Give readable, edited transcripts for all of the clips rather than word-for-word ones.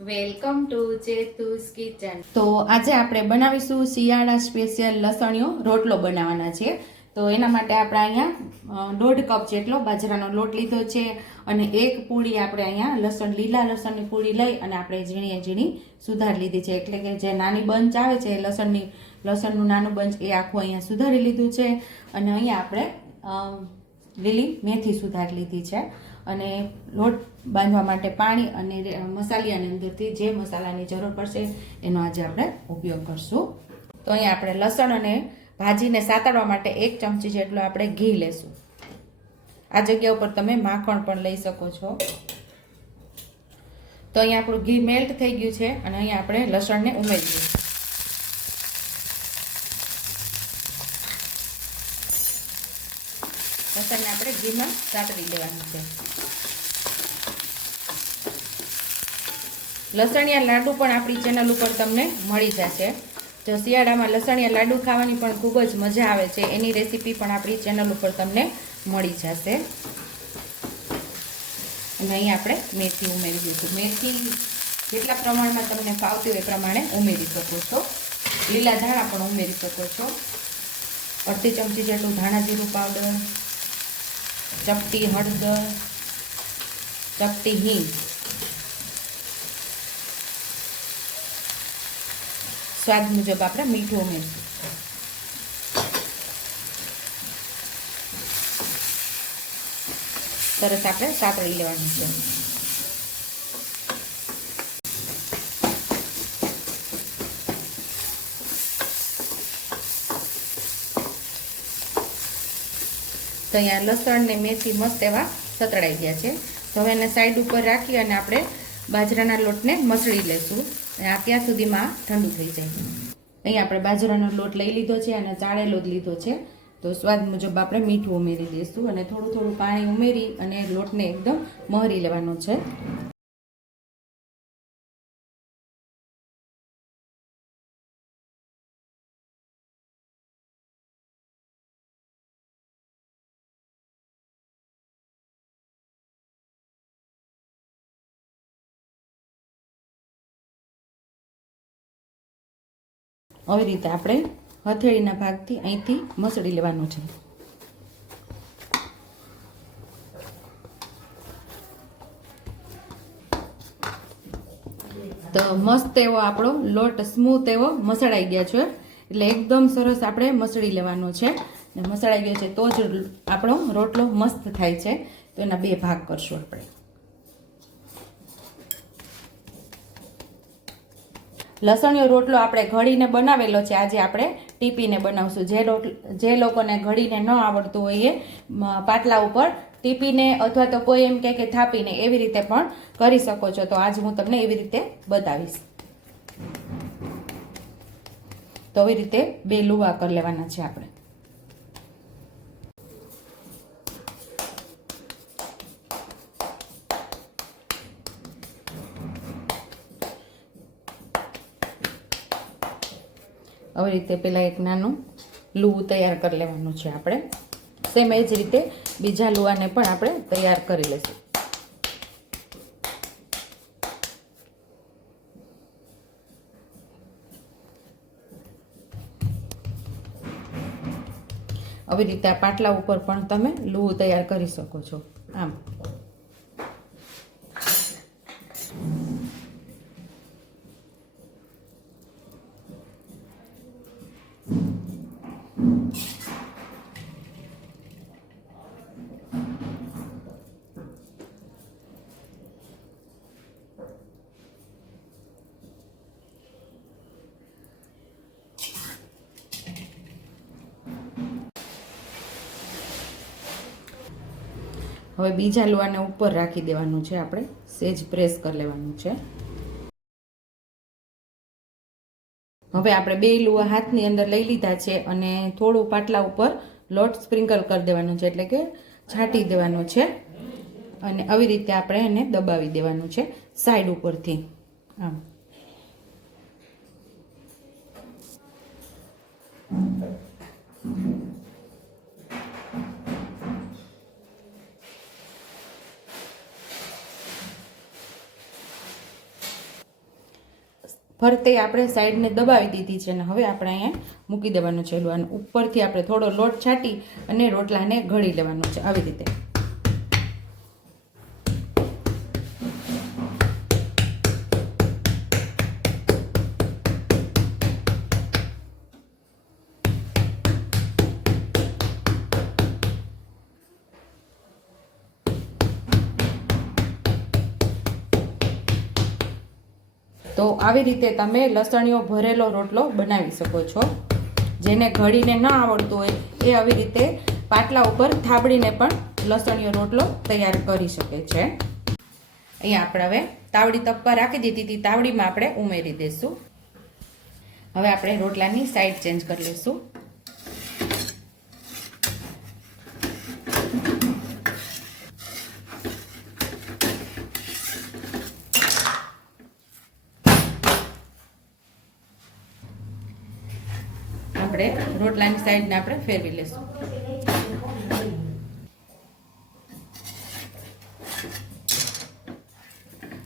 Welcome to ચેતુસ kitchen. તો આજે આપણે બનાવીશું શિયાળા સ્પેશિયલ લસણીયો રોટલો બનાવવાના છે. તો એના માટે આપણે અહીંયા 1.5 કપ જેટલો બાજરાનો લોટ લીધો છે અને એક પૂડી આપણે અહીંયા લીલા લસણની પૂડી લઈ અને આપણે ઝીણી ઝીણી સુધારી લીધી છે. એટલે કે જે નાની બંચ આવે છે લસણનું નાનું બંચ એ આખું અહીંયા સુધારી લીધું છે. અને અહીંયા આપણે લીલી મેથી સુધારી લીધી છે. અને લોટ બાંધવા માટે પાણી અને મસાલિયાની અંદરથી જે મસાલાની જરૂર પડશે એનો આજે આપણે ઉપયોગ કરશું. તો અહીંયા આપણે લસણ અને ભાજીને સાતળવા માટે 1 ચમચી જેટલો આપણે ઘી લેશું. આ જગ્યા ઉપર તમે માખણ પણ લઈ શકો છો. તો અહીંયા આપણું ઘી મેલ્ટ થઈ ગયું છે અને અહીંયા આપણે લસણને ઉમેરીએ. લસણને આપણે ઘીમાં સાતળી લેવાનું છે. લસણિયા લાડુ પણ આપણી ચેનલ ઉપર તમને મળી જશે. જો શિયાળામાં લસણિયા લાડુ ખાવાની પણ ખૂબ જ મજા આવે છે, એની રેસીપી પણ આપણી ચેનલ ઉપર તમને મળી જશે. અને અહીં આપણે મેથી ઉમેરી દઈશું. મેથી જેટલા પ્રમાણમાં તમને ફાવતી હોય એ પ્રમાણે ઉમેરી શકો છો. લીલા ધાણા પણ ઉમેરી શકો છો. અડધી ચમચી જેટલું ધાણા જીરું પાવડર, ચપટી હળદર, ચપટી હિંગ, સ્વાદ મુજબ આપણે મીઠું ઉમેરીશું. સરસ આપણે સાતળી લેવાનું છે. તો અહીંયા લસણ ને મેથી મસ્ત એવા સતળાઈ ગયા છે. તો હવે એને સાઈડ ઉપર રાખી અને આપણે બાજરાના લોટને મસળી લેશું. અને ત્યાં સુધીમાં ઠંડુ થઈ જાય. અહીંયા આપણે બાજરાનો લોટ લઈ લીધો છે અને ચાળેલો જ લીધો છે. તો સ્વાદ મુજબ આપણે મીઠું ઉમેરી દઈશું અને થોડું થોડું પાણી ઉમેરી અને લોટને એકદમ મહરી લેવાનો છે. આવી રીતે આપણે હથેળીના ભાગથી અહીંથી મસળી લેવાનું છે. તો મસ્ત એવો આપણો લોટ સ્મૂથ એવો મસળાઈ ગયા છે. એટલે એકદમ સરસ આપણે મસળી લેવાનો છે. ને મસળાઈ ગયો છે તો જ આપણો રોટલો મસ્ત થાય છે. તો એના 2 ભાગ કરશું આપણે. લસણીયો રોટલો આપણે ઘડીને બનાવેલો છે. આજે આપણે ટીપીને બનાવશું. જે લોકોને ઘડીને ન આવડતું હોય એ પાટલા ઉપર ટીપીને અથવા તો કોઈ એમ કે થાપીને એવી રીતે પણ કરી શકો છો. તો આજ હું તમને એવી રીતે બતાવીશ. તો આવી રીતે 2 લુવા કરી લેવાના છે આપણે. આવી રીતે પેલા એક નાનું લુવું તૈયાર કરી લેવાનું છે આપણે. સેમ એ જ રીતે બીજા લુવાને પણ આપણે તૈયાર કરી લઈશું. આવી રીતે આ પાટલા ઉપર પણ તમે લુવું તૈયાર કરી શકો છો. આમ હવે બીજા લુવાને ઉપર રાખી દેવાનું છે આપણે. સેજ પ્રેસ કરી લેવાનું છે. હવે આપણે 2 લુવા હાથની અંદર લઈ લીધા છે અને થોડું પાટલા ઉપર લોટ સ્પ્રિંકલ કરી દેવાનું છે. એટલે કે છાંટી દેવાનું છે. અને આવી રીતે આપણે એને દબાવી દેવાનું છે સાઈડ ઉપરથી. આમ ફરતે આપણે સાઈડને દબાવી દીધી છે અને હવે આપણે અહીંયા મૂકી દેવાનું છે અને ઉપરથી આપણે થોડો લોટ છાંટી અને રોટલાને ઘડી લેવાનો છે આવી રીતે. તો આવી રીતે તમે લસણીઓ ભરેલો રોટલો બનાવી શકો છો. જેને ઘડીને ન આવડતું હોય એ આવી રીતે પાટલા ઉપર થાબડીને પણ લસણીયો રોટલો તૈયાર કરી શકે છે. અહીંયા આપણે હવે તાવડી તપવા રાખી દીધી હતી, તાવડીમાં આપણે ઉમેરી દઈશું. હવે આપણે રોટલાની સાઈડ ચેન્જ કરી લઈશું. આપણે રોટલાની સાઈડને આપણે ફેરવી લેશું.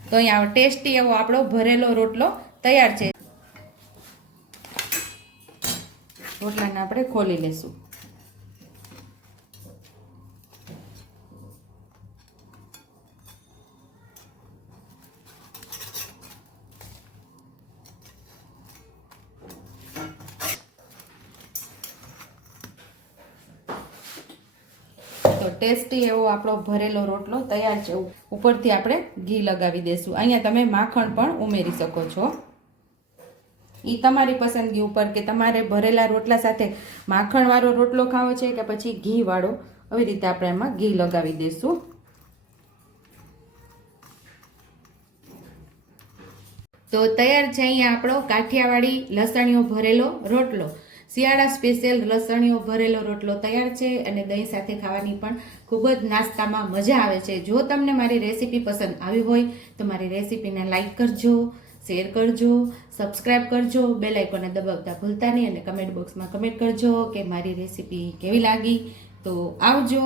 તો અહીંયા ટેસ્ટી એવો આપણો ભરેલો રોટલો તૈયાર છે. રોટલાને આપણે ખોલી લેશું. તો ટેસ્ટી એવો આપણો ભરેલો રોટલો તૈયાર છે. ઉપરથી આપણે ઘી લગાવી દઈશું. અહીંયા તમે માખણ પણ ઉમેરી શકો છો. એ તમારી પસંદગી ઉપર કે તમારે ભરેલા રોટલા સાથે માખણવાળો રોટલો ખાવો છે કે પછી ઘીવાળો. આવી રીતે આપણે એમાં ઘી લગાવી દઈશું. તો તૈયાર છે અહીંયા આપણો કાઠિયાવાડી લસણીયો ભરેલો રોટલો. શિયાળા સ્પેશિયલ લસણીયો ભરેલો રોટલો તૈયાર છે અને દહીં સાથે ખાવાની પણ ખૂબ જ નાસ્તામાં મજા આવે છે. જો તમને મારી રેસીપી પસંદ આવી હોય તો મારી રેસીપીને લાઈક કરજો, શેર કરજો, સબસ્ક્રાઈબ કરજો, બેલ આઇકોનને દબાવતા ભૂલતા નહીં અને કમેન્ટ બોક્સમાં કમેન્ટ કરજો કે મારી રેસીપી કેવી લાગી. તો આવજો.